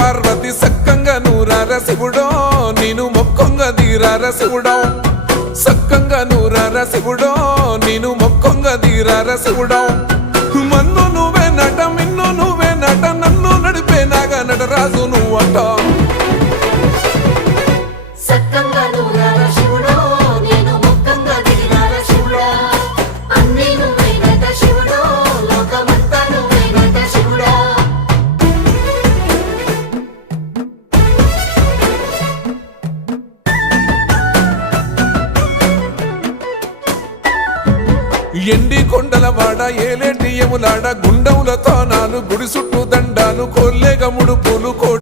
పార్వతి సక్కంగా నూరార శివుడో నేను మొక్కంగా తీరార శివుడో సక్కంగా నూరార శివుడో నేను మొక్కంగా తీరార శివుడో మన్ను నువ్వే నట మిన్ను నువ్వే నట నన్ను నడిపే నాగా నటరాజు నువ్వట ఎండి కొండల వాడ ఏలేటి యములాడ గుండములతో నాలు గుడి చుట్టూ దండాలు కొల్లేగముడు పూలు